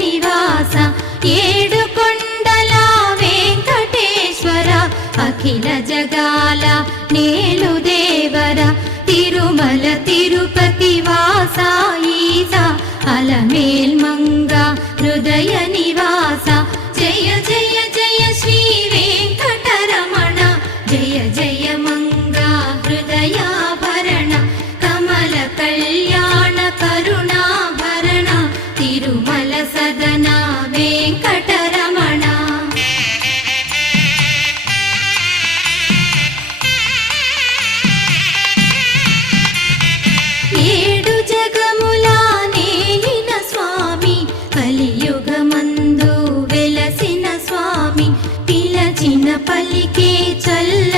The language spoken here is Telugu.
నివాస ఏడుకొండల వెంకటేశ్వర అఖిల జగాల నేలు దేవర తిరుమల తిరుపతి వాస ఈస అలమేల్ మంగ హృదయ నివాస జయ జయ జయ శ్రీ వెంకటరమణ జయ జయ మంగ హృదయాభరణ కమల కళ్యాణ కరుణాభరణ తిరుమల సదన వెంకటరమణ. ఏడు జగముల నేలిన స్వామి కలియుగమందు వెలసిన స్వామి పిలచిన పలికే చల్ల